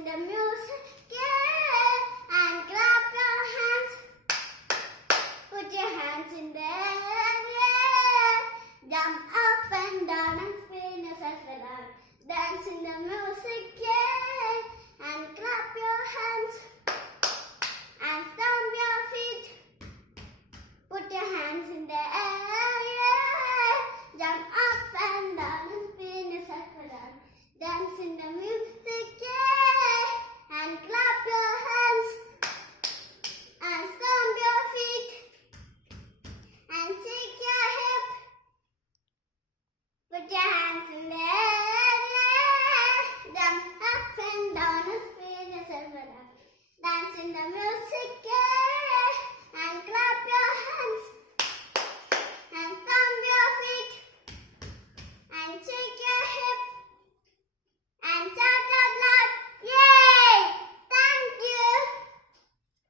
in the music, yeah, and clap your hands. Put your hands in the air, yeah. Jump up and down and spin yourself around. Dance in the music, yeah, and clap your hands and stomp your feet. Put your hands in the air, yeah. Jump up and down and spin yourself around. Dance in the music, yeah, and clap your hands and stomp your feet and shake your hip. Put your hands in the air, yeah. Jump up and down and spin yourself around. Dance in the music, yeah.